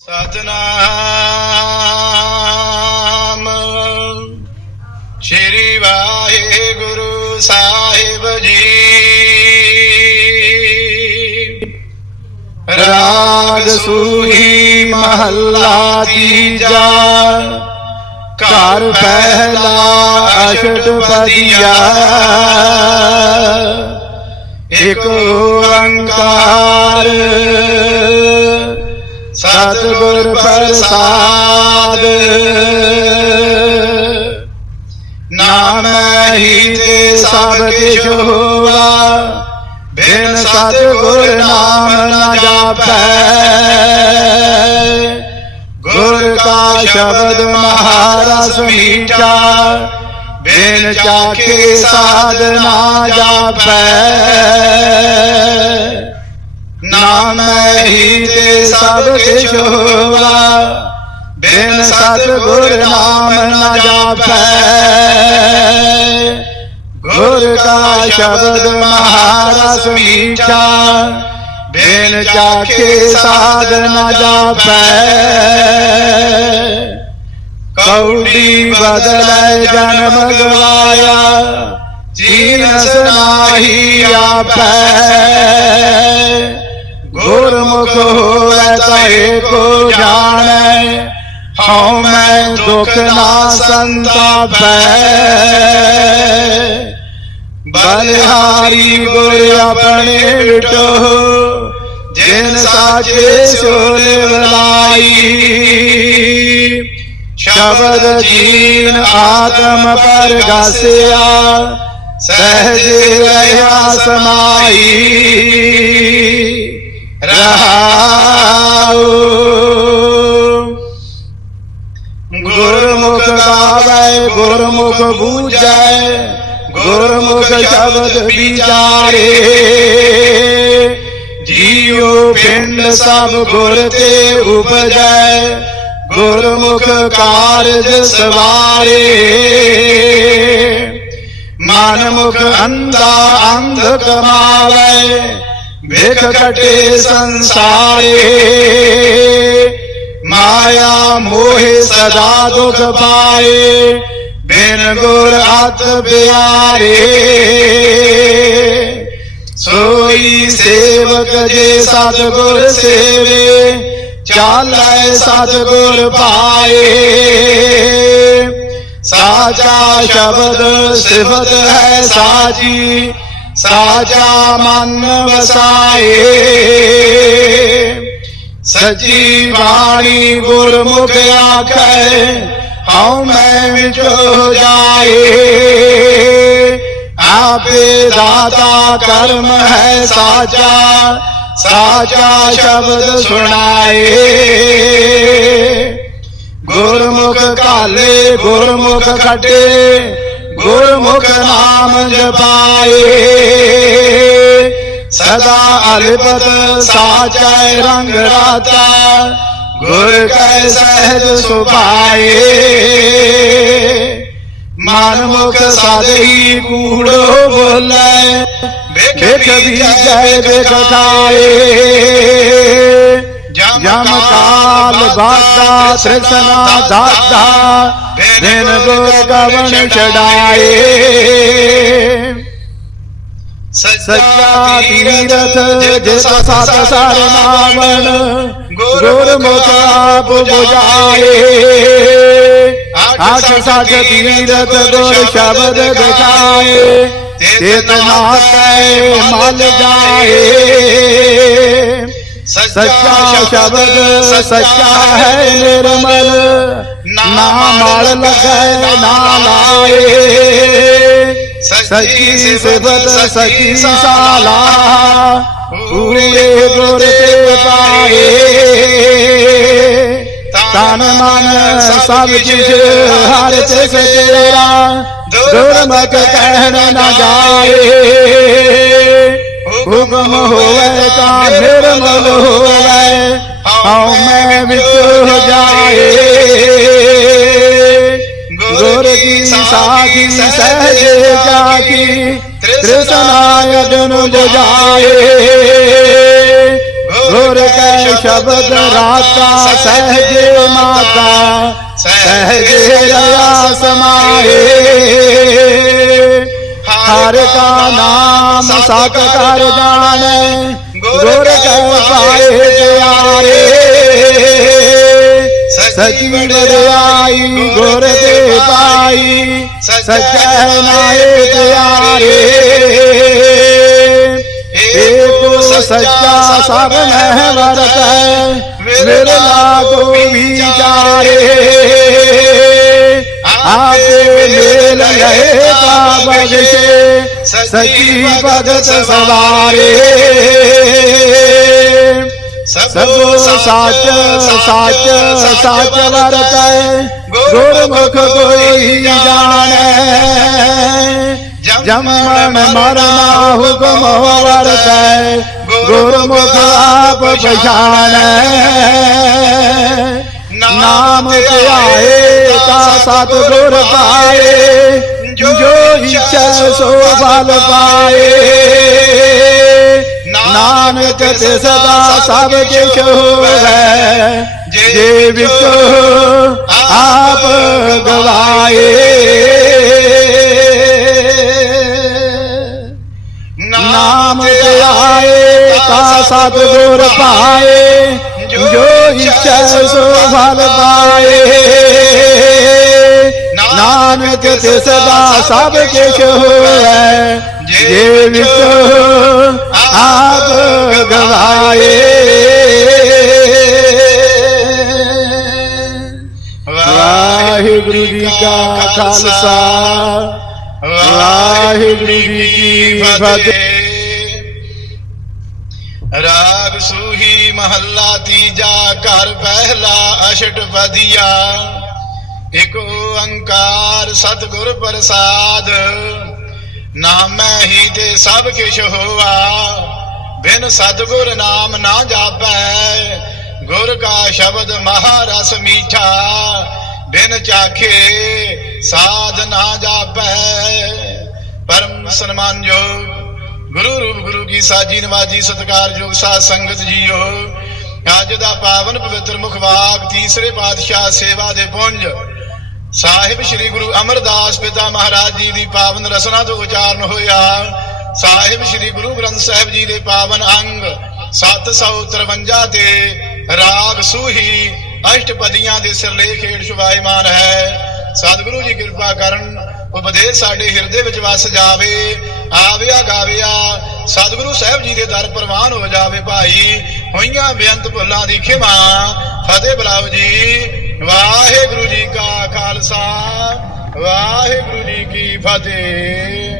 ਸਤਨਾਮ। ਸ਼੍ਰੀ ਵਾਹਿਗੁਰੂ ਸਾਹਿਬ ਜੀ। ਰਾਗ ਸੂਹੀ ਮਹੱਲਾ ਤੀਜਾ। ਘਰ ਪਹਿਲਾ ਅਸ਼ਟਪਦੀਆ। ਇਕ ਓੰਕਾਰ। ਸਤਿਗੁਰ ਪ੍ਰਸਾਦ। ਨਾਮ ਹੀ ਤੇ ਸਭ ਕਿਛ ਹੋਵਾ ਬਿਨ ਸਤਿਗੁਰ ਨਾਮ ਨ ਜਾਪੈ। ਗੁਰ ਕਾ ਸ਼ਬਦ ਮਹਾਰਸ ਮੀਠਾ ਬਿਨ ਚਾਖੇ ਸਾਧ ਨਾ ਜਾਪੈ। ਨਾਮ ਹੀ ਤੇ ਸਭ ਕਿਛ ਹੋਵਾ ਬਿਨ ਸਤਿਗੁਰ ਨਾਮ ਨ ਜਾਪੈ। ਗੁਰ ਕਾ ਸ਼ਬਦ ਮਹਾਰਸ ਮੀਠਾ। ਬਿਨ ਚਾਖੇ ਸਾਧ ਨ ਜਾਪੈ। ਕੌਡੀ ਬਦਲੇ ਜਨਮ ਗਵਾਇਆ। ਜੀਨਸ ਨਾਹੀ ਆਪੈ। गुरमुख हो तहे को जाने हूँ मैं दुख ना संताप बलिहारी गुर अपने बिटो जिन साचे सुन लाई शबद जीन आत्म पर गसिया सहज रहा समाई ਰਹਾਉ ਗੁਰਮੁਖ ਗਾਵੇ ਗੁਰਮੁਖ ਬੂਝੈ ਗੁਰਮੁਖ ਸ਼ਬਦ ਵਿਚਾਰੇ ਜੀਉ ਪਿੰਡ ਸਭ ਗੁਰ ਤੇ ਉਪਜੈ ਗੁਰਮੁਖ ਕਾਰਜ ਸਵਾਰੇ ਮਨ ਮੁਖ ਅੰਧਾ ਅੰਧ ਕਮਾਵੇ ਵੇਖ ਕਟੇ ਸੰਸਾਰੇ। ਮਾਇਆ ਮੋਹਿ ਸਦਾ ਦੁਖ ਪਾਏ। ਬਿਨ ਗੁਰ ਅਤ ਬਿਆਰੇ ਸੋਈ ਸੇਵਕ ਜੇ ਸਤਿਗੁਰ ਸੇਵੇ, ਚਾਲੈ ਸਤਿਗੁਰ ਪਾਏ। ਸਾਚਾ ਸ਼ਬਦ ਸਿਫਤ ਹੈ ਸਾਜੀ साजा मन वसाए सजीवाणी गुरमुख आकर हूँ मैं जो जाए आप दाता कर्म है साचा साचा शब्द सुनाए गुरमुख काले, गुरमुख खटे गुरमुख नाम जपाए सदा अलपत साचा रंग राता गुर कै सहज सुपाए मानमुख सदही कूड़ो बोले बेख भी जय बेखाए यमकाल बाधा त्रिसना दाधा दिन गवन चढ़ाए। सज्जा तीरथ जैसा सात सार नावन गुरमुखाप बुझाए। आठ साठ तीरथ, गुर शब्द गठाए चेतना तो माल जाए। सच्चा शब्द सच्चा है निर्मल। नामाल लगाए ना लाए। सची सिबत सची साला पूरे गुर पाए। तन मन सब चीज़ हर से तेरा। दुर्मक कहना जाए। हुक्म होवे ता निर्मल होवे आओ मैं विच हो जाए। गुर की साखी सहज जाकी कृष्णा जन बुझाए। गुर के शब्द राता सहजे माता, सहजे रया समाए हर का नाम साक कर जाने। गोर कर पाए आए। सची आई, गोर दे पाई। सचनाए आए। सच्चा सब मरत महवरत विरला को भी जाए। आगे मेल गए बाबा बगसे सखी भगत सवार। सब साच साच साच वरत गुरमुख कोई जान। जमन मरना हुकुम वरत गुरमुख आप पहचान। नाम आए का ता सतगुर पाए। ਜੋ ਚਲ ਸੋ ਬਲ ਪਾਏ। ਨਾਨਕ ਤੇ ਸਦਾ ਸਭ ਕਿਛ ਹੋਵੇ। ਜੇ ਵਿਚ ਆਪ ਗਵਾਏ। ਨਾਮ ਤੇ ਆਏ ਤਾ ਸਤਿਗੁਰ ਪਾਏ। ਜੋ ਇਛਾ ਸੋ ਫਲ ਪਾਏ। चित सदा सब किश हुए जे विष्णु आप गवाए। वाहिगुरु जी का खालसा, वाहिगुरु जी की फतेह। राग सूही महला तीजा कर पहला अष्ट वधिया ਇਕ ਓੰਕਾਰ ਸਤਿਗੁਰ ਪ੍ਰਸਾਦ, ਨਾਮੈ ਹੀ ਤੇ ਸਭ ਕਿਛ ਹੋਆ। ਬਿਨ ਸਤਿਗੁਰ ਨਾਮ ਨਾ ਜਾਪੈ, ਗੁਰ ਕਾ ਸ਼ਬਦ ਮਹਾਰਸ ਮੀਠਾ। ਬਿਨ ਚਾਖੇ ਸਾਧ ਨਾ ਜਾਪੈ। ਪਰਮ ਸਨਮਾਨਯੋਗ ਗੁਰੂ ਰੂਪ ਗੁਰੂ ਕੀ ਸਾਜੀ ਨਵਾਜੀ ਸਤਿਕਾਰਯੋਗ ਸਾਧ ਸੰਗਤ ਜੀਓ। ਅੱਜ ਦਾ ਪਾਵਨ ਪਵਿੱਤਰ ਮੁਖਵਾਕ ਤੀਸਰੇ ਪਾਤਸ਼ਾਹ ਸੇਵਾ ਦੇ ਪੁੰਜ ਸਾਹਿਬ ਸ੍ਰੀ ਗੁਰੂ ਅਮਰਦਾਸ ਪਿਤਾ ਮਹਾਰਾਜ ਜੀ ਦੀ ਪਾਵਨ ਰਸਨਾ ਤੋਂ ਉਚਾਰਨ ਹੋਇਆ। ਸਾਹਿਬ ਸ੍ਰੀ ਗੁਰੂ ਗ੍ਰੰਥ ਸਾਹਿਬ ਜੀ ਦੇ ਪਾਵਨ ਅੰਗ 753 ਤੇ ਰਾਗ ਸੂਹੀ ਅਸ਼ਟਪਦੀਆਂ ਦੇ ਸਿਰਲੇਖ ਹੇਠ ਸ਼ੁਭਾਇਮਾਨ ਹੈ। ਸਤਿਗੁਰੂ ਜੀ ਕਿਰਪਾ ਕਰਨ, ਉਪਦੇਸ਼ ਸਾਡੇ ਹਿਰਦੇ ਵਿੱਚ ਵਸ ਜਾਵੇ, ਆਵਿਆ ਗਾਵਿਆ, ਸਤਿਗੁਰੂ ਸਾਹਿਬ ਜੀ ਦੇ ਦਰ ਪ੍ਰਵਾਨ ਹੋ ਜਾਵੇ ਭਾਈ। ਹੋਈਆਂ ਬੇਅੰਤ ਭੁੱਲਾਂ ਦੀ ਖਿਮਾ, ਫਤਿਹ ਬਲਾਵ ਜੀ। ਵਾਹਿਗੁਰੂ ਜੀ ਕਾ ਖਾਲਸਾ ਵਾਹਿਗੁਰੂ ਜੀ ਕੀ ਫਤਿਹ